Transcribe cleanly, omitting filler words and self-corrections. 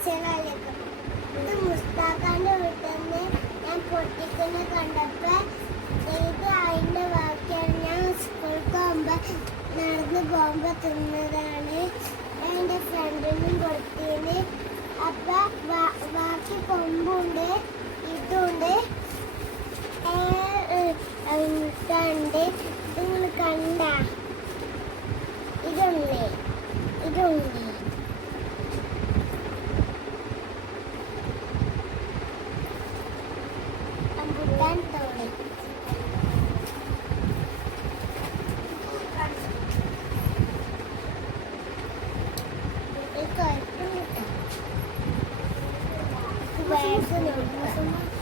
അച്ഛനാലേക്കും ഇത് മുസ്താഖാന്റെ വീട്ടിൽ നിന്ന് ഞാൻ പൊട്ടിക്കുന്ന കണ്ടപ്പോ ഇത് അതിന്റെ ബാക്കിയാണ്. ഞാൻ സ്കൂളിൽ പോകുമ്പോ നടന്നു പോകുമ്പോ തിന്നതാണ്. എന്റെ ഫ്രണ്ടിനും കൊടുത്തീന്. അപ്പൊ ബാക്കി കൊമ്പുണ്ട്, ഇതുണ്ട്, കണ്ട് നിങ്ങൾ കണ്ട ഇതുണ്ട് ഇതുണ്ട്. റംബുട്ടാൻ തോണി കുഴപ്പമില്ല.